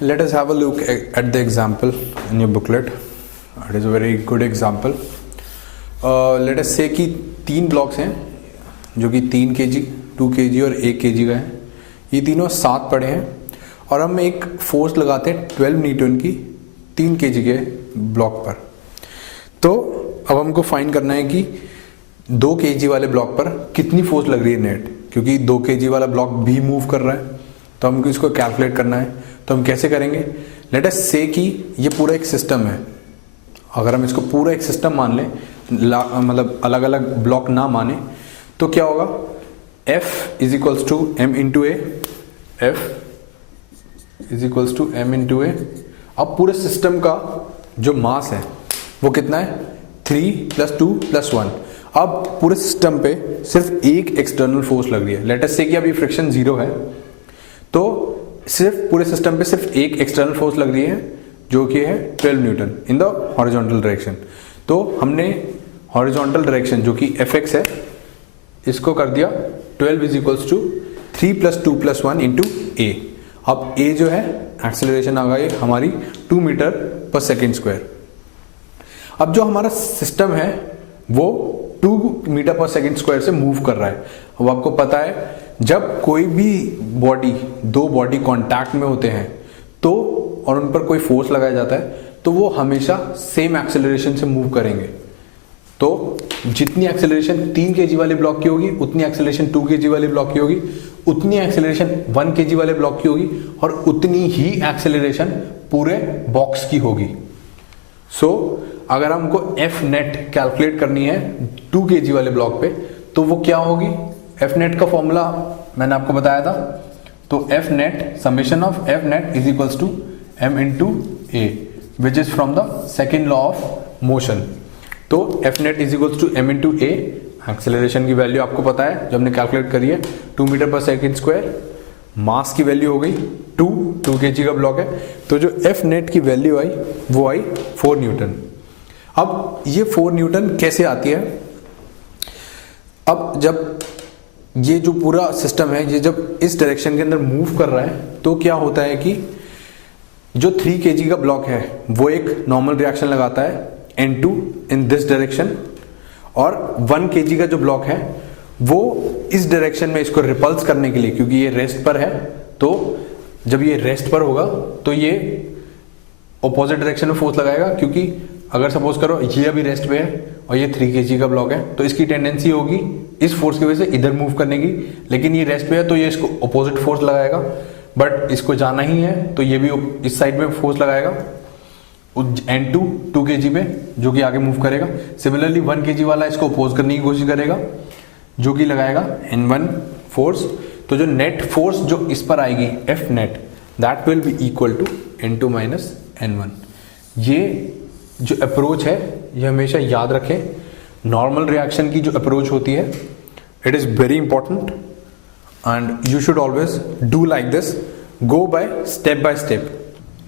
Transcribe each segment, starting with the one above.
Let us have a look at the example in your booklet. It is a very good example. Let us say कि 3 blocks हैं जो कि 3 kg, 2 kg और 1 kg का है. ये तीनों साथ पड़े हैं और हम एक फोर्स लगाते हैं 12 न्यूटन की 3 kg के ब्लॉक पर. तो अब हमको फाइंड करना है कि 2 kg वाले ब्लॉक पर कितनी फोर्स लग रही है नेट, क्योंकि 2 kg वाला ब्लॉक भी मूव कर रहा है. तो हमको इसको कैलकुलेट करना है. तो हम कैसे करेंगे? लेट अस से कि ये पूरा एक सिस्टम है. अगर हम इसको पूरा एक सिस्टम मान लें, मतलब अलग अलग ब्लॉक ना माने, तो क्या होगा? F is equals to M into A. F is equals to M into A. अब पूरे सिस्टम का जो मास है वो कितना है? 3 + 2 + 1. अब पूरे सिस्टम पे सिर्फ एक एक्सटर्नल फोर्स लग रही है. लेट अस से कि अभी फ्रिक्शन 0 है, तो सिर्फ पूरे सिस्टम पे सिर्फ एक एक्सटर्नल फोर्स लग रही है जो कि है 12 Newton in the horizontal direction. तो हमने हॉरिजॉन्टल डायरेक्शन जो कि Fx है इसको कर दिया 12 is equals to 3 + 2 + 1 into A. अब ए जो है एक्सेलरेशन आ गई हमारी 2 मीटर/सेकंड². अब जो हमारा सिस्टम है वो 2 मीटर/सेकंड² से मूव कर रहा है. अब आपको पता है जब कोई भी दो बॉडी कांटेक्ट में होते हैं तो और उन पर कोई फोर्स लगाया जाता है तो वो हमेशा सेम एक्सेलरेशन से मूव करेंगे. तो जितनी एक्सेलरेशन 3 kg वाले ब्लॉक की होगी उतनी एक्सेलरेशन 2 kg वाले ब्लॉक की होगी, उतनी एक्सेलरेशन 1 kg वाले ब्लॉक की होगी और उतनी ही एक्सेलरेशन पूरे बॉक्स की होगी. सो अगर हमको F नेट कैलकुलेट करनी है 2 kg वाले ब्लॉक पे तो वो क्या होगी? F नेट का फॉर्मूला मैंने आपको बताया था. तो F net summation of F net is equals to m into A which is from the second law of motion. तो F net is equals to m into A. Acceleration की value आपको पता है जो हमने कैलकुलेट करी है 2 मीटर/सेकंड². मास की वैल्यू हो गई 2 kg का ब्लॉक है, तो जो F नेट की वैल्यू आई वो आई 4 न्यूटन. अब ये 4 न्यूटन कैसे आती है? अब जब ये जो पूरा सिस्टम है ये जब इस डायरेक्शन के अंदर मूव कर रहा है तो क्या होता है कि जो 3 kg का ब्लॉक है वो एक नॉर्मल रिएक्शन लगाता है N2 इन दिस डायरेक्शन, और 1 kg का जो ब्लॉक है वो इस डायरेक्शन में इसको रिपल्स करने के लिए, क्योंकि ये रेस्ट पर है, तो जब ये रेस्ट पर होगा तो ये ऑपोजिट डायरेक्शन में फोर्स लगाएगा. क्योंकि अगर सपोज करो ये अभी रेस्ट पे है और ये 3 kg का ब्लॉक है तो इसकी टेंडेंसी होगी इस फोर्स की वजह से इधर मूव करने की, लेकिन ये रेस्ट पे है तो ये इसको ऑपोजिट फोर्स लगाएगा. बट इसको जाना ही है तो ये भी इस साइड में फोर्स लगाएगा N2 2 kg पे जो कि आगे मूव करेगा. सिमिलरली 1 kg वाला इसको अपोज करने की कोशिश करेगा जो कि लगाएगा N1 फोर्स. तो जो नेट फोर्स जो इस पर आएगी F net that will be equal to N2 - N1. ये जो अप्रोच है ये हमेशा याद रखें. नॉर्मल रिएक्शन की जो अप्रोच होती है it is very important and you should always do like this. Go by step.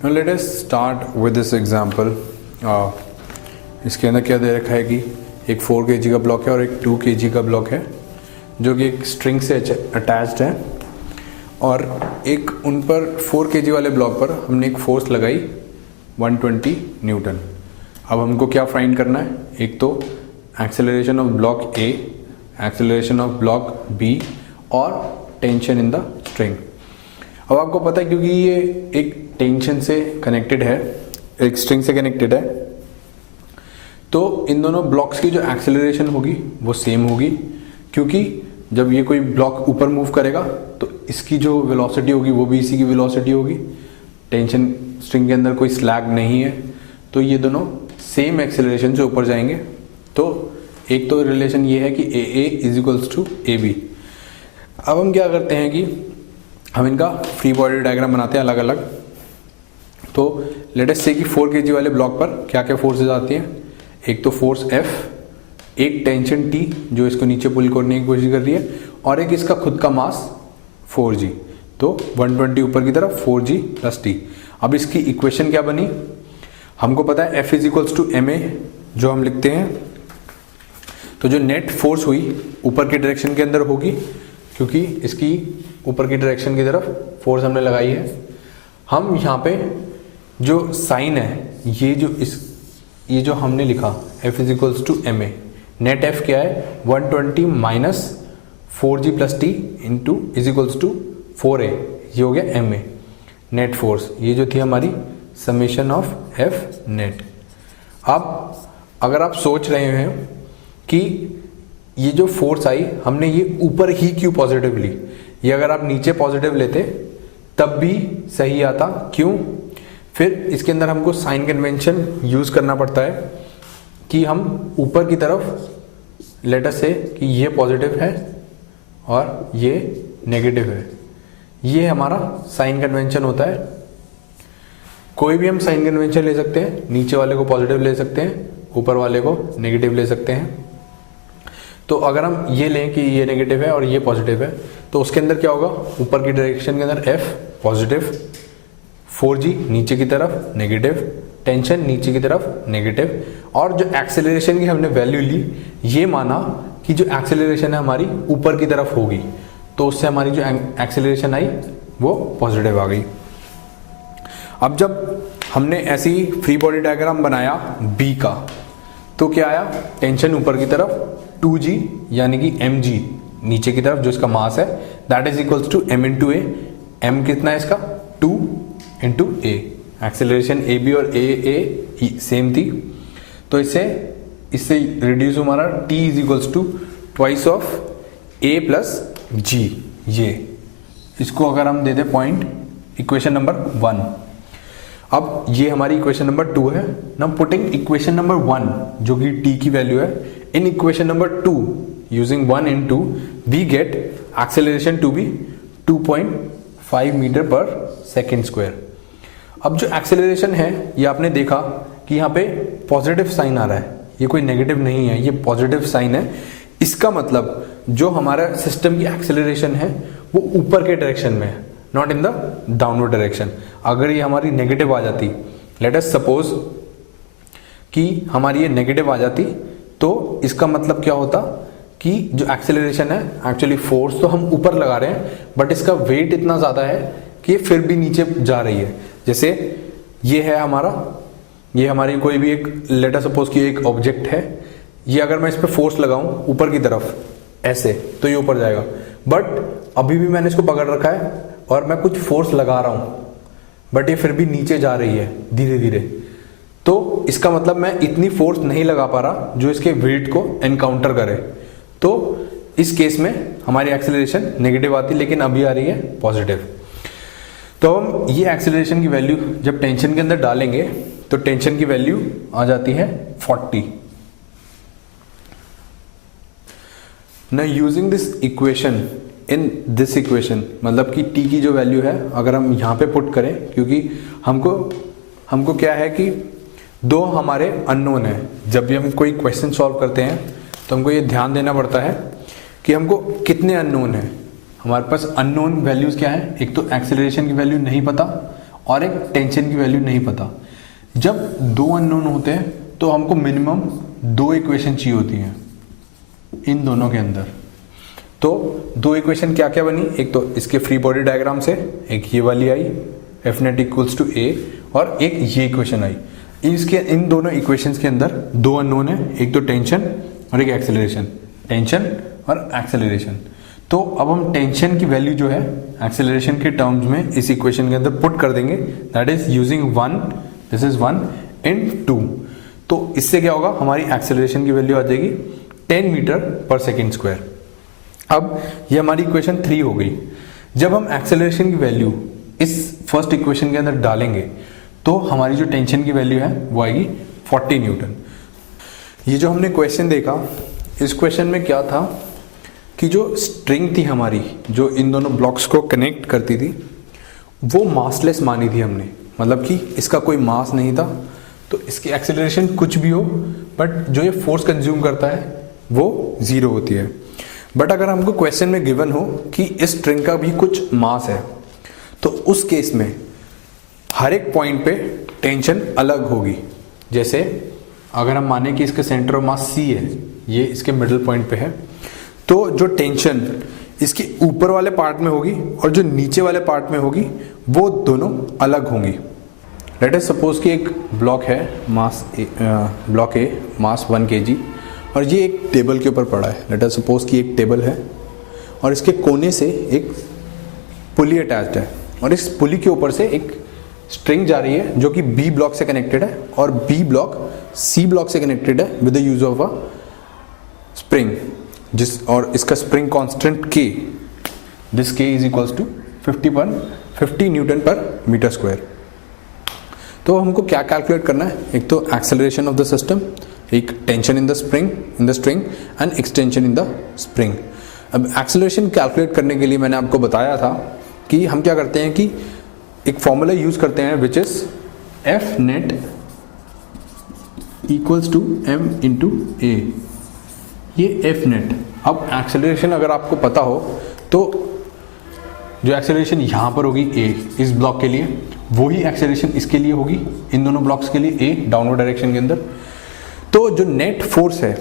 Now let us start with this example. इसके अंदर क्या दे रखा है कि एक 4 kg का ब्लॉक है और एक 2 kg का ब्लॉक है जो कि एक स्ट्रिंग से अटैच्ड है, और एक उन पर 4 kg वाले ब्लॉक पर हमने एक फोर्स लगाई 120 न्यूटन. अब हमको क्या फाइंड करना है? एक तो acceleration of block A, acceleration of block B और टेंशन इन द स्ट्रिंग. अब आपको पता है क्योंकि ये एक टेंशन से कनेक्टेड है, एक स्ट्रिंग से कनेक्टेड है, तो इन दोनों ब्लॉक्स की जो एक्सेलरेशन होगी वो सेम होगी. क्योंकि जब ये कोई ब्लॉक ऊपर मूव करेगा तो इसकी जो वेलोसिटी होगी वो भी इसी की वेलोसिटी होगी. टेंशन स्ट्रिंग के अंदर कोई स्लैग नहीं है तो ये दोनों सेम एक्सेलरेशन से ऊपर जाएंगे. तो एक तो रिलेशन ये है कि AA is equals to AB. अब हम क्या करते हैं कि हम इनका फ्री बॉडी डायग्राम बनाते हैं अलग अलग. तो लेट अस से कि 4 kg वाले ब्लॉक पर क्या क्या फोर्सेज आती हैं. एक तो फोर्स F, एक टेंशन T जो इसको नीचे पुल करने की कोशिश कर रही है, और एक इसका खुद का मास 4G. तो 120 ऊपर की तरफ 4G + T. अब इसकी इक्वेशन क्या बनी? हमको पता है F is equals to MA जो हम लिखते हैं. तो जो नेट फोर्स हुई ऊपर की डायरेक्शन के अंदर होगी क्योंकि इसकी ऊपर की डायरेक्शन की तरफ फोर्स हमने लगाई है. हम यहाँ पे जो साइन है, ये जो हमने लिखा F is equals to M A, net F क्या है 120 minus 4G plus T into is equals to 4A, ये हो गया एम ए नेट फोर्स। ये जो थी हमारी समेशन ऑफ F नेट। अब अगर आप सोच रहे हैं कि ये जो फोर्स आई हमने ये ऊपर ही क्यों पॉजिटिव ली, ये अगर आप नीचे पॉजिटिव लेते तब भी सही आता, क्यों? फिर इसके अंदर हमको साइन कन्वेंशन यूज करना पड़ता है कि हम ऊपर की तरफ लेट अस से कि ये पॉजिटिव है और ये नेगेटिव है, ये हमारा साइन कन्वेंशन होता है। कोई भी हम साइन कन्वेंशन ले सकते हैं, नीचे वाले को पॉजिटिव ले सकते हैं, ऊपर वाले को नेगेटिव ले सकते हैं। तो अगर हम ये लें कि ये नेगेटिव है और ये पॉजिटिव है, तो उसके अंदर क्या होगा, ऊपर की डायरेक्शन के अंदर F पॉजिटिव, 4G नीचे की तरफ नेगेटिव, टेंशन नीचे की तरफ नेगेटिव, और जो एक्सेलरेशन की हमने वैल्यू ली, ये माना कि जो एक्सेलरेशन है हमारी ऊपर की तरफ होगी, तो उससे हमारी जो एक्सेलरेशन आई वो पॉजिटिव आ गई। अब जब हमने ऐसी फ्री बॉडी डायग्राम बनाया B का, तो क्या आया, टेंशन ऊपर की तरफ 2G यानी कि mg नीचे की तरफ जो इसका मास है, that is equals to m into A. m कितना है इसका 2 into A, acceleration A B और ए सेम थी, तो इससे रिड्यूस हमारा t is equals to twice of a plus g। ये इसको अगर हम दे दे पॉइंट इक्वेशन नंबर 1, अब ये हमारी इक्वेशन नंबर 2 है। नाउ पुटिंग इक्वेशन नंबर 1 जो कि t की वैल्यू है in equation number 2 using 1 and 2 we get acceleration to be 2.5 metre per second square. अब जो एक्सेलरेशन है ये आपने देखा कि यहाँ पे पॉजिटिव साइन आ रहा है, ये कोई नेगेटिव नहीं है, ये पॉजिटिव साइन है। इसका मतलब जो हमारा सिस्टम की एक्सेलरेशन है वो ऊपर के डायरेक्शन में है, not in the downward direction. अगर ये हमारी नेगेटिव आ जाती, लेट अस सपोज कि हमारी ये नेगेटिव आ जाती, तो इसका मतलब क्या होता कि जो एक्सेलरेशन है एक्चुअली फोर्स तो हम ऊपर लगा रहे हैं, बट इसका वेट इतना ज्यादा है कि फिर भी नीचे जा रही है। जैसे ये है हमारा, ये हमारी कोई भी एक लेट अस सपोज कि एक ऑब्जेक्ट है, ये अगर मैं इस पर फोर्स लगाऊं ऊपर की तरफ ऐसे, तो ये ऊपर जाएगा, बट अभी भी मैंने इसको पकड़ रखा है और मैं कुछ फोर्स लगा रहा हूं, बट ये फिर भी नीचे जा रही है धीरे धीरे। तो इसका मतलब मैं इतनी फोर्स नहीं लगा पा रहा जो इसके वेट को एनकाउंटर करे, तो इस केस में हमारी एक्सेलरेशन नेगेटिव आती, लेकिन अभी आ रही है पॉजिटिव। तो हम ये एक्सेलरेशन की वैल्यू जब टेंशन के अंदर डालेंगे तो टेंशन की वैल्यू आ जाती है 40। Now using this equation in this equation, मतलब कि t की जो वैल्यू है अगर हम यहाँ पे पुट करें, क्योंकि हमको क्या है कि दो हमारे अननोन है। जब भी हम कोई क्वेश्चन सॉल्व करते हैं तो हमको ये ध्यान देना पड़ता है कि हमको कितने अननोन है। हमारे पास अननोन वैल्यूज क्या है, एक तो एक्सेलरेशन की वैल्यू नहीं पता और एक टेंशन की वैल्यू नहीं पता। जब दो अननोन होते हैं तो हमको मिनिमम 2 इक्वेशन चाहिए होती हैं इन दोनों के अंदर। तो 2 इक्वेशन क्या क्या बनी, एक तो इसके फ्री बॉडी डायग्राम से एक ये वाली I F net equals to A, और एक ये इक्वेशन आई। इसके इन दोनों इक्वेशंस के अंदर 2 अननोन है, एक तो टेंशन और एक एक्सेलरेशन, टेंशन और एक्सेलरेशन। तो अब हम टेंशन की वैल्यू जो है एक्सेलरेशन के टर्म्स में इस इक्वेशन के अंदर पुट कर देंगे, that is using 1, this is 1 इन 2। तो इससे क्या होगा, हमारी एक्सेलरेशन की वैल्यू आ जाएगी 10 मीटर पर सेकेंड स्क्वायर। अब ये हमारी इक्वेशन 3 हो गई। जब हम एक्सेलरेशन की वैल्यू इस फर्स्ट इक्वेशन के अंदर डालेंगे तो हमारी जो टेंशन की वैल्यू है वो आएगी 40 न्यूटन। ये जो हमने क्वेश्चन देखा, इस क्वेश्चन में क्या था कि जो स्ट्रिंग थी हमारी जो इन दोनों ब्लॉक्स को कनेक्ट करती थी वो मासलेस मानी थी हमने, मतलब कि इसका कोई मास नहीं था, तो इसकी एक्सेलरेशन कुछ भी हो बट जो ये फोर्स कंज्यूम करता है वो 0 होती है। बट अगर हमको क्वेश्चन में गिवन हो कि इस स्ट्रिंग का भी कुछ मास है, तो उस केस में हर एक पॉइंट पे टेंशन अलग होगी। जैसे अगर हम माने कि इसका सेंटर ऑफ मास C है, ये इसके मिडिल पॉइंट पे है, तो जो टेंशन इसके ऊपर वाले पार्ट में होगी और जो नीचे वाले पार्ट में होगी वो दोनों अलग होंगी। लेट अस सपोज कि एक ब्लॉक है ब्लॉक ए मास 1 kg और ये एक टेबल के ऊपर पड़ा है। लेट अस सपोज कि एक टेबल है और इसके कोने से एक पुली अटैच्ड है और इस पुली के ऊपर से एक स्ट्रिंग जा रही है जो कि बी ब्लॉक से कनेक्टेड है और बी ब्लॉक सी ब्लॉक से कनेक्टेड है with the use of a spring और इसका स्प्रिंग कांस्टेंट के, दिस के इज इक्वल्स टू 50 न्यूटन पर मीटर स्क्वायर। तो हमको क्या कैलकुलेट करना है, एक तो एक्सेलरेशन ऑफ द सिस्टम, एक tension in the string and extension in the spring. अब एक्सेलरेशन कैलकुलेट करने के लिए मैंने आपको बताया था कि हम क्या करते हैं कि एक फॉर्मूला यूज करते हैं which is F net equals to M into A, ये एफ नेट। अब एक्सेलरेशन अगर आपको पता हो तो जो एक्सेलरेशन यहाँ पर होगी ए इस ब्लॉक के लिए, वही एक्सेलरेशन इसके लिए होगी इन दोनों ब्लॉक्स के लिए ए डाउनवर्ड डायरेक्शन के अंदर। तो जो नेट फोर्स है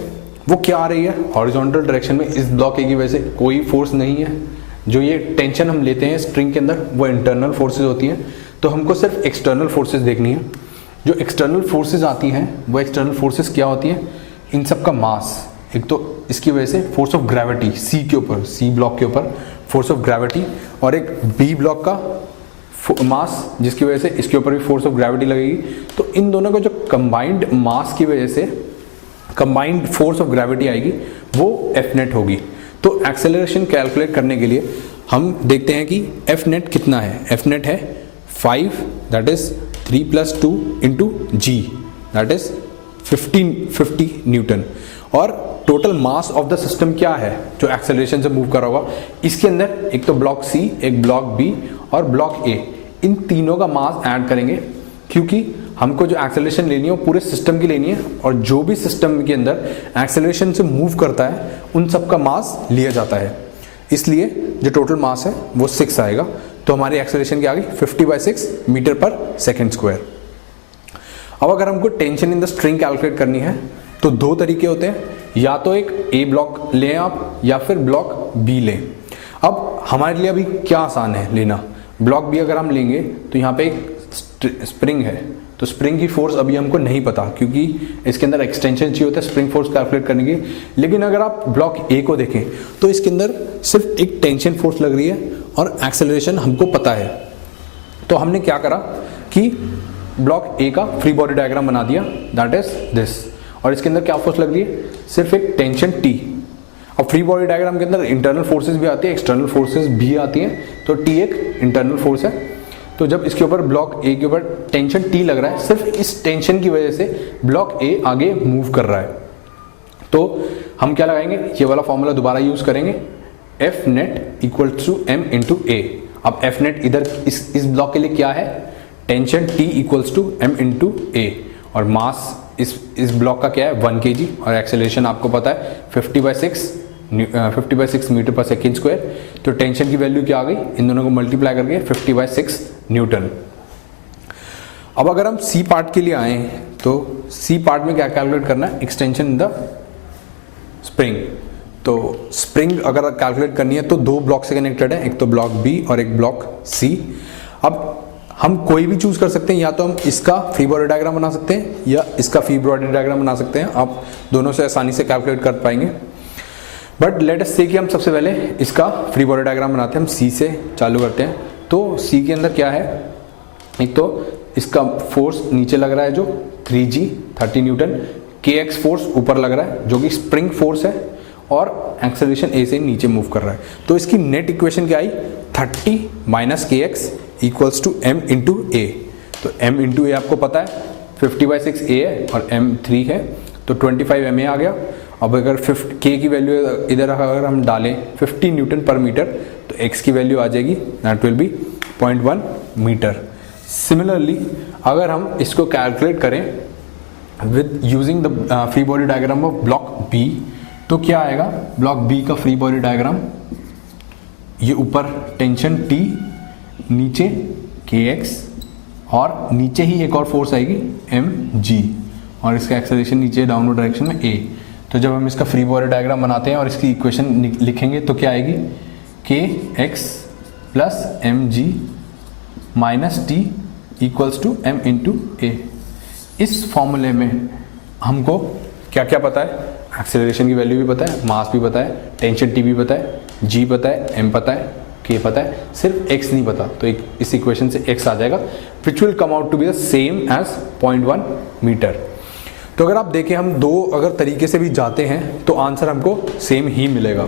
वो क्या आ रही है हॉरिजॉन्टल डायरेक्शन में इस ब्लॉक ए की वजह से कोई फोर्स नहीं है। जो ये टेंशन हम लेते हैं स्ट्रिंग के अंदर वो इंटरनल फोर्सेज होती हैं, तो हमको सिर्फ एक्सटर्नल फोर्सेज देखनी है। जो एक्सटर्नल फोर्सेज आती हैं वो एक्सटर्नल फोर्सेज क्या होती हैं, इन सब का मास, एक तो इसकी वजह से फोर्स ऑफ ग्रेविटी सी के ऊपर, सी ब्लॉक के ऊपर फोर्स ऑफ ग्रेविटी, और एक बी ब्लॉक का मास जिसकी वजह से इसके ऊपर भी फोर्स ऑफ ग्रेविटी लगेगी। तो इन दोनों का जो कंबाइंड मास की वजह से कंबाइंड फोर्स ऑफ ग्रेविटी आएगी वो एफ नेट होगी। तो एक्सेलरेशन कैलकुलेट करने के लिए हम देखते हैं कि एफ नेट कितना है। एफ नेट है 5 that is 3 + 2 into G that is 50 newton. और total mass of the system क्या है जो एक्सेलरेशन से मूव कर रहा होगा, इसके अंदर एक तो ब्लॉक सी, एक ब्लॉक बी और ब्लॉक ए, इन तीनों का मास ऐड करेंगे क्योंकि हमको जो एक्सेलरेशन लेनी है वो पूरे सिस्टम की लेनी है और जो भी सिस्टम के अंदर एक्सेलरेशन से मूव करता है उन सब का मास लिया जाता है। इसलिए जो टोटल मास है वो 6 आएगा। तो हमारी एक्सेलरेशन क्या आ गई 50/6 मीटर पर सेकेंड स्क्वायर। अब अगर हमको tension in the string calculate करनी है तो दो तरीके होते हैं, या तो एक ए ब्लॉक लें आप या फिर ब्लॉक बी लें। अब हमारे लिए अभी क्या आसान है लेना, ब्लॉक बी अगर हम लेंगे तो यहाँ पे एक स्प्रिंग है, तो स्प्रिंग की फोर्स अभी हमको नहीं पता क्योंकि इसके अंदर एक्सटेंशन चाहिए होता है स्प्रिंग फोर्स कैलकुलेट करने की। लेकिन अगर आप ब्लॉक ए को देखें तो इसके अंदर सिर्फ एक टेंशन फोर्स लग रही है और एक्सेलरेशन हमको पता है। तो हमने क्या करा कि ब्लॉक ए का फ्री बॉडी डायग्राम बना दिया दैट इज दिस, और इसके अंदर क्या फोर्स लग रही है, सिर्फ एक टेंशन टी। अब फ्री बॉडी डायग्राम के अंदर इंटरनल फोर्सेस भी आती है, एक्सटर्नल फोर्सेस भी आती हैं, तो टी एक इंटरनल फोर्स है। तो जब इसके ऊपर ब्लॉक ए के ऊपर टेंशन टी लग रहा है, सिर्फ इस टेंशन की वजह से ब्लॉक ए आगे मूव कर रहा है। तो हम क्या लगाएंगे, ये वाला फॉर्मूला दोबारा यूज करेंगे, F net equal to M into A. अब एफ नेट इधर इस ब्लॉक के लिए क्या है, tension T equals to M into A, और मास इस ब्लॉक का क्या है 1 kg, और एक्सेलरेशन आपको पता है 50/6 मीटर पर सेकेंड स्क्वायर। तो टेंशन की वैल्यू क्या आ गई, इन दोनों को मल्टीप्लाई करके 50/6 न्यूटन। अब अगर हम सी पार्ट के लिए आए तो सी पार्ट में क्या कैलकुलेट करना है, एक्सटेंशन इन द स्प्रिंग। तो स्प्रिंग अगर कैलकुलेट करनी है तो दो ब्लॉक से कनेक्टेड है, एक तो ब्लॉक बी और एक ब्लॉक सी। अब हम कोई भी चूज कर सकते हैं, या तो हम इसका फ्री बॉडी डायग्राम बना सकते हैं या इसका फ्री बॉडी डायग्राम बना सकते हैं, आप दोनों से आसानी से कैलकुलेट कर पाएंगे। बट लेट अस से कि हम सबसे पहले इसका फ्री बॉडी डायग्राम बनाते हैं, हम सी से चालू करते हैं। तो सी के अंदर क्या है, एक तो इसका फोर्स नीचे लग रहा है जो 3G 30 न्यूटन, kx फोर्स ऊपर लग रहा है जो कि स्प्रिंग फोर्स है, और एक्सेलरेशन ए से नीचे मूव कर रहा है। तो इसकी नेट इक्वेशन क्या आई, 30 - kx equals to m into A. तो m इंटू ए आपको पता है 50/6 a है और m 3 है, तो 25 ma आ गया। अब अगर k की वैल्यू इधर अगर हम डालें 50 न्यूटन पर मीटर, तो x की वैल्यू आ जाएगी that will be 0.1 metre. Similarly अगर हम इसको कैलकुलेट करें with using the free body diagram of block B, तो क्या आएगा, ब्लॉक बी का फ्री बॉडी डायग्राम, ये ऊपर टेंशन T, नीचे kx, और नीचे ही एक और फोर्स आएगी mg, और इसका एक्सेलरेशन नीचे डाउनवर्ड डायरेक्शन में a। तो जब हम इसका फ्री बॉडी डायग्राम बनाते हैं और इसकी इक्वेशन लिखेंगे तो क्या आएगी, K X plus M G minus T equals to M into A. इस फॉर्मूले में हमको क्या क्या पता है, एक्सेलरेशन की वैल्यू भी पता है, मास भी पता है, टेंशन टी भी पता है, जी पता है, एम पता है, के पता है, सिर्फ एक्स नहीं पता। तो इस इक्वेशन से एक्स आ जाएगा which will come out to be the same as 0.1 metre. तो अगर आप देखें हम दो अगर तरीके से भी जाते हैं तो आंसर हमको सेम ही मिलेगा।